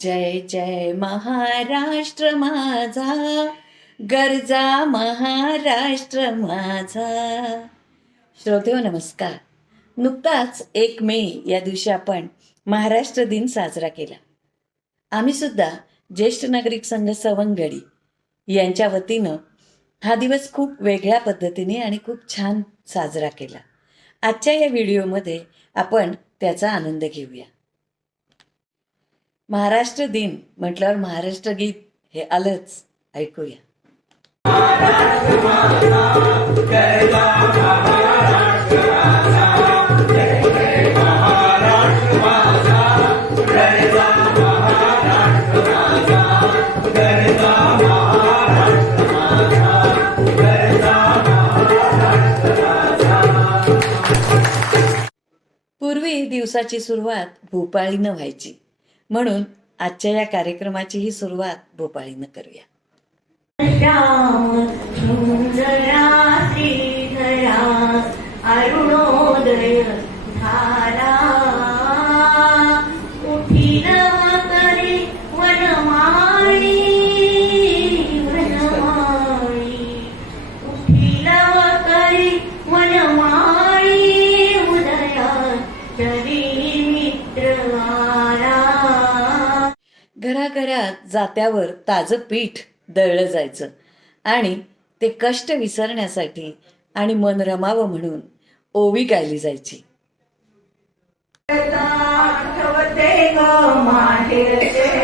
जय जय महाराष्ट्र माझा गरजा महाराष्ट्र माझा. श्रोतेव नमस्कार. नुकताच एक मे या दिवशी आपण महाराष्ट्र दिन साजरा केला. आम्ही सुद्धा ज्येष्ठ नागरिक संघ सवंगडी यांच्या वतीनं हा दिवस खूप वेगळ्या पद्धतीने आणि खूप छान साजरा केला. आजच्या या व्हिडिओमध्ये आपण त्याचा आनंद घेऊया. महाराष्ट्र दिन म्हटल्यावर महाराष्ट्र गीत हे आलंच. ऐकूया. पूर्वी दिवसाची सुरुवात भोपाळीनं व्हायची. म्हणून आजच्या या कार्यक्रमाची ही सुरुवात भोपाळीनं करूया. अरुणोदय धारा जात्यावर ताजं पीठ दळलं जायचं. आणि ते कष्ट विसरण्यासाठी आणि मन रमावं म्हणून ओवी गायली जायची. माहेरचे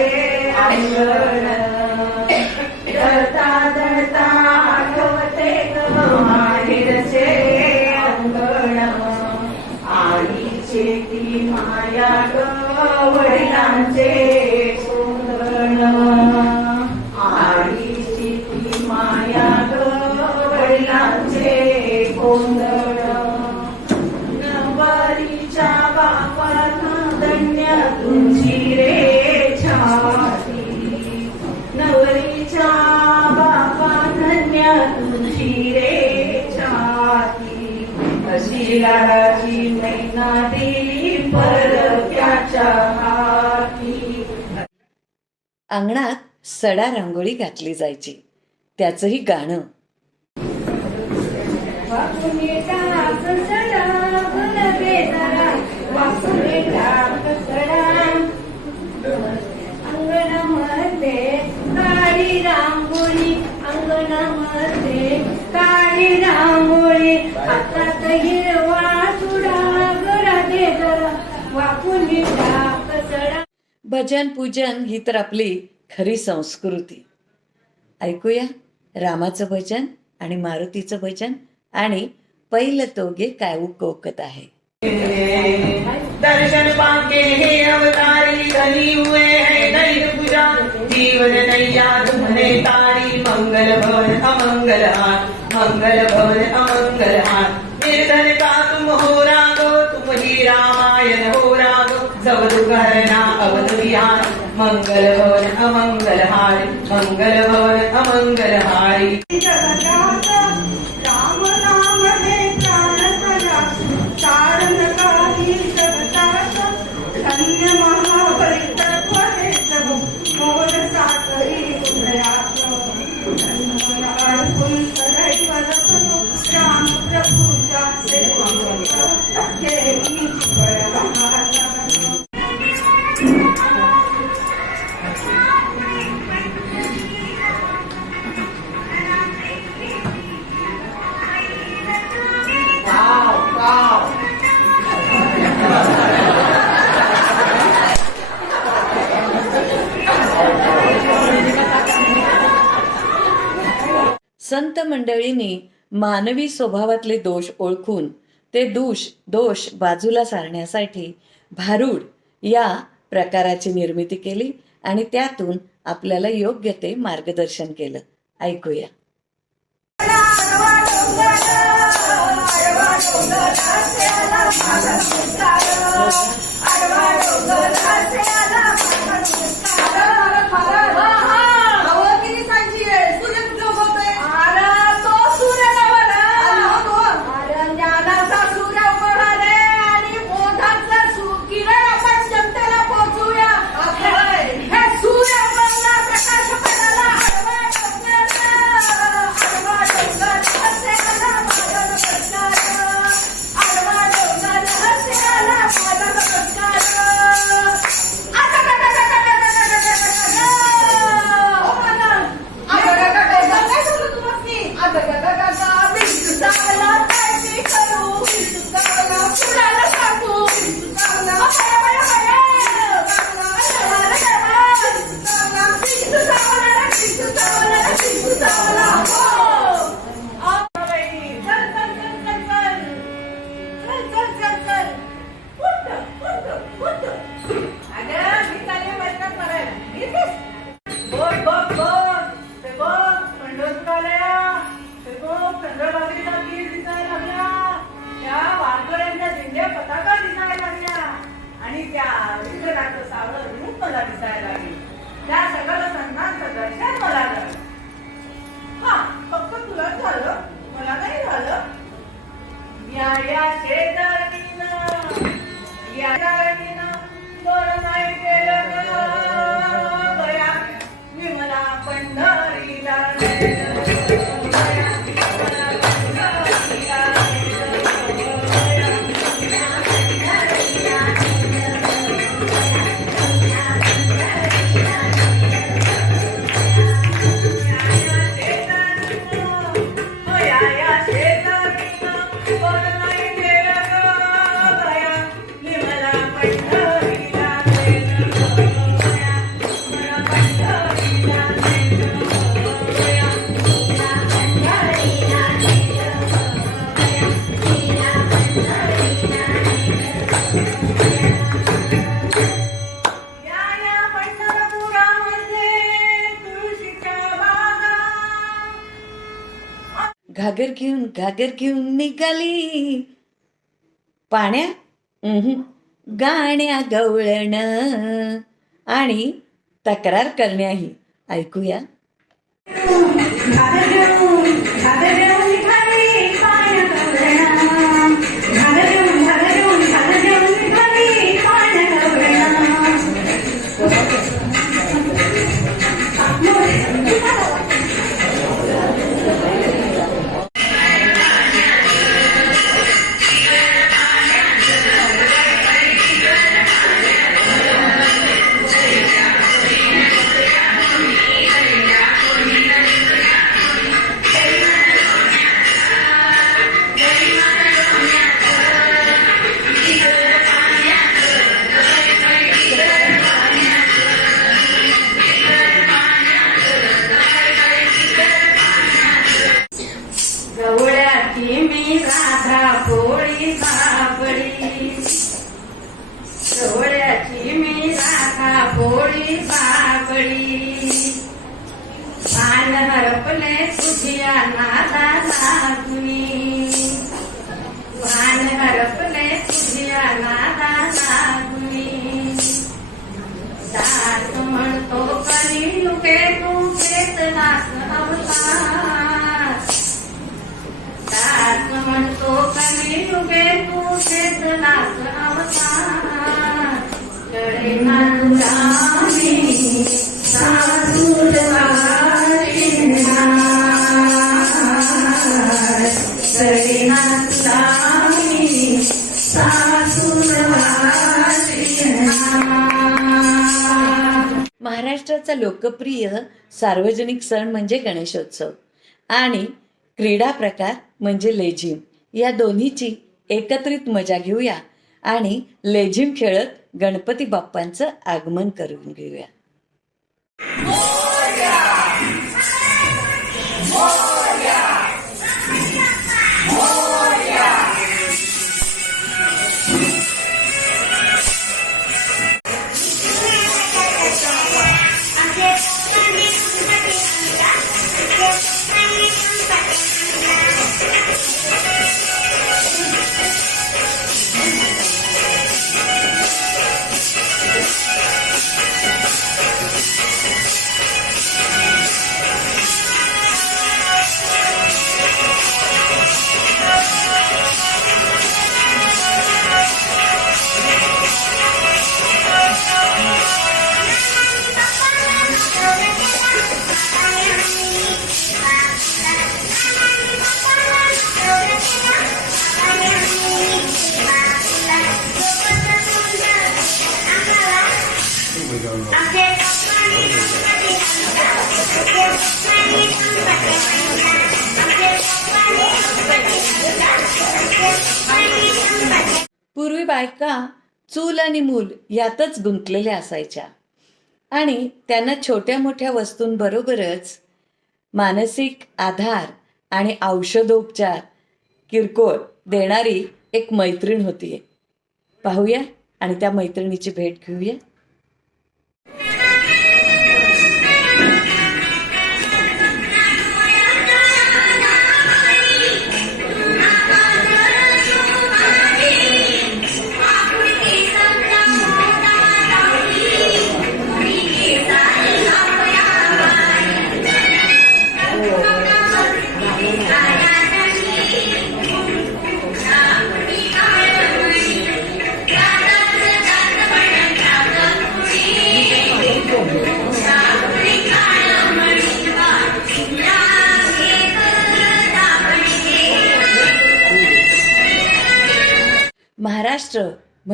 लाडाची मैना दिली परक्याच्या हाती. अंगणात सडा रांगोळी घातली जायची. त्याचंही गाणं. अंगणामध्ये रांगोळी अंगणामध्ये काळी रांगोळी हातात हिरवा चुडा दे टाक सडा भजन पूजन ही तर आपली खरी संस्कृती. ऐकूया रामाचं भजन आणि मारुतीचं भजन आणि पहिलं तोगे काय कोकत आहे. दर्शन पाके हे अवतारी धनी हुए हैं दैव पूजा. जीवन नैया तुम्हारे तारी मंगल भवन अमंगल हाथ मंगल भवन अमंगल हान निर्धन का तुम हो राघव तुम ही रामायण हो राघव जवदु घरना अवधु विहार मंगल भवन अमंगल हारी मंगल भवन अमंगल हारी संत मंडळींनी मानवी स्वभावातले दोष ओळखून ते दोष दोष बाजूला सारण्यासाठी भारूड या प्रकाराची निर्मिती केली आणि त्यातून आपल्याला योग्य ते मार्गदर्शन केलं. ऐकूया. घागर घेऊन निघाली. पाण्या? गाण्या गवळण. आणि तक्रार करण्याही. ऐकूया. महाराष्ट्राचा लोकप्रिय सार्वजनिक सण म्हणजे गणेशोत्सव आणि क्रीडा प्रकार म्हणजे लेझिम. या दोन्हीची एकत्रित मजा घेऊया आणि लेझिम खेळत गणपती बाप्पांचं आगमन करून घेऊया. पूर्वी बायका चूल आणि मूल यातच गुंतलेल्या असायच्या. आणि त्यांना छोट्या मोठ्या वस्तूंबरोबरच मानसिक आधार आणि औषधोपचार किरकोळ देणारी एक मैत्रीण होती. पाहूया आणि त्या मैत्रिणीची भेट घेऊया.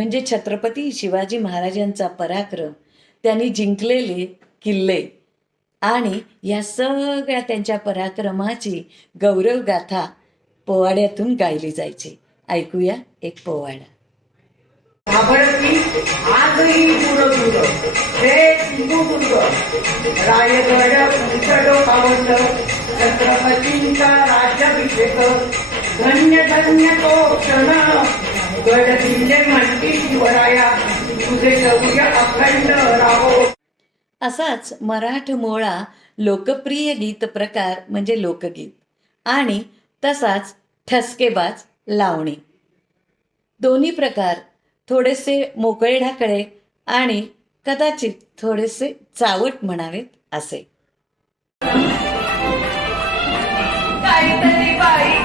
म्हणजे छत्रपती शिवाजी महाराजांचा पराक्रम त्यांनी जिंकलेले किल्ले आणि या सगळ्या त्यांच्या पराक्रमाची गौरवगाथा पोवाड्यातून गायली जायची. ऐकूया एक पोवाडा. आभळती आजही दूर हे सिंधुदुर्ग रायगड उचडो पावत छत्रपतींचा राज्याभिषेक. धन्य धन्य तो क्षण. असाच मराठमोळा लोकप्रिय गीत प्रकार म्हणजे लोकगीत. आणि तसाच ठसकेबाज लावणी. दोन्ही प्रकार थोडेसे मोकळे ढाकळे आणि कदाचित थोडेसे चावट म्हणावेत असे. काहीतरी बाई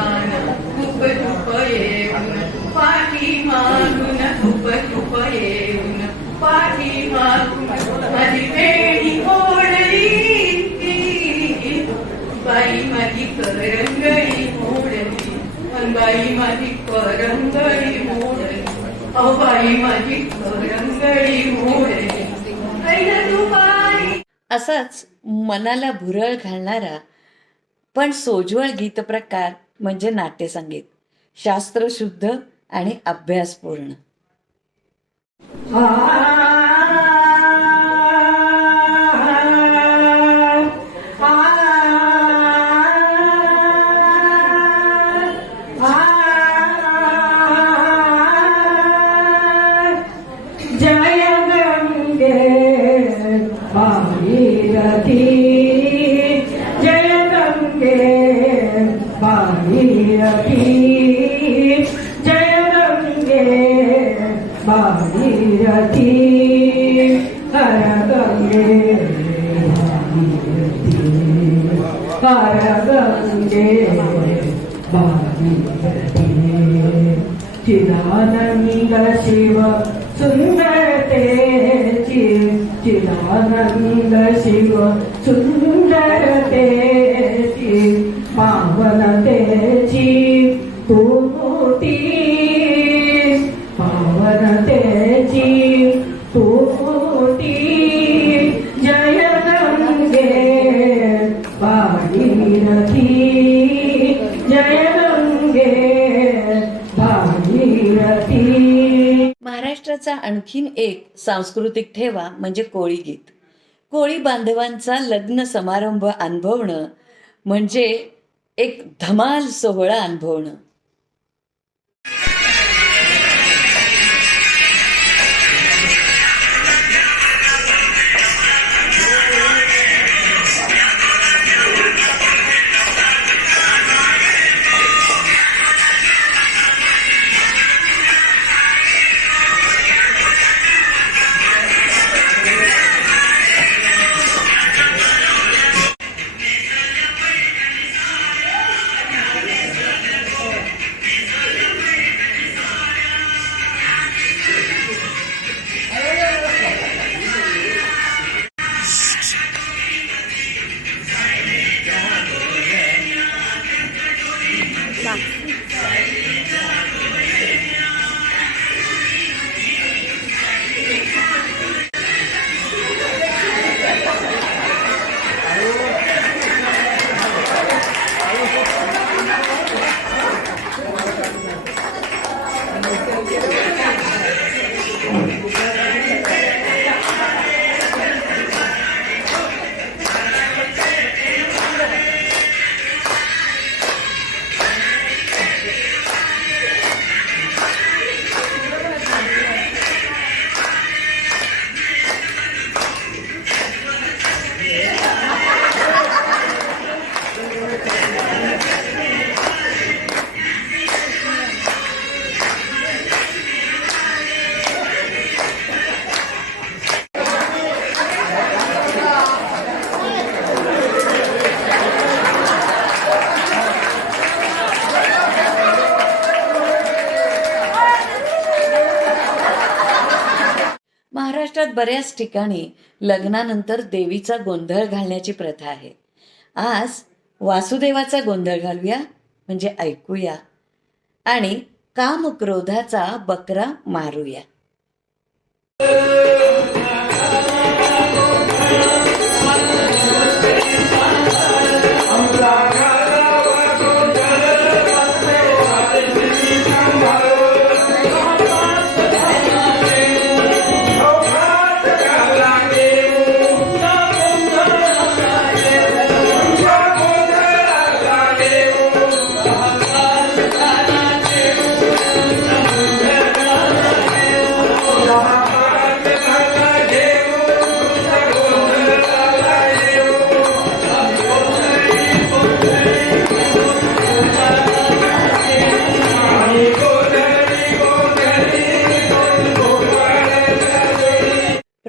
ओढली बाई माझी करंगळी मोडली बाई माझी करंगळी मोडली अहो बाई माझी करंगळी मोडली असाच मनाला भुरळ घालणारा पण सोज्वळ गीत प्रकार म्हणजे नाट्यसंगीत. शास्त्रशुद्ध आणि अभ्यासपूर्ण. పరగంగే చిదానంద శివ సుందరతే చిదానంద శివ సుందరతే పావన తేచి తూ महाराष्ट्राचा आणखीन एक सांस्कृतिक ठेवा म्हणजे कोळी गीत. कोळी बांधवांचा लग्न समारंभ अनुभवणं म्हणजे एक धमाल सोहळा अनुभवणं. बऱ्याच ठिकाणी लग्नानंतर देवीचा गोंधळ घालण्याची प्रथा आहे. आज वासुदेवाचा गोंधळ घालूया म्हणजे ऐकूया. आणि काम क्रोधाचा बकरा मारूया.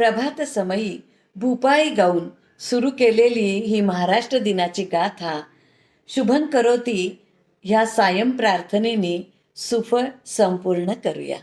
प्रभात समयी भूपाई गाऊन सुरू केलेली ही महाराष्ट्र दिनाची गाथा शुभं करोती ह्या सायं प्रार्थनेने सुफळ संपूर्ण करूया.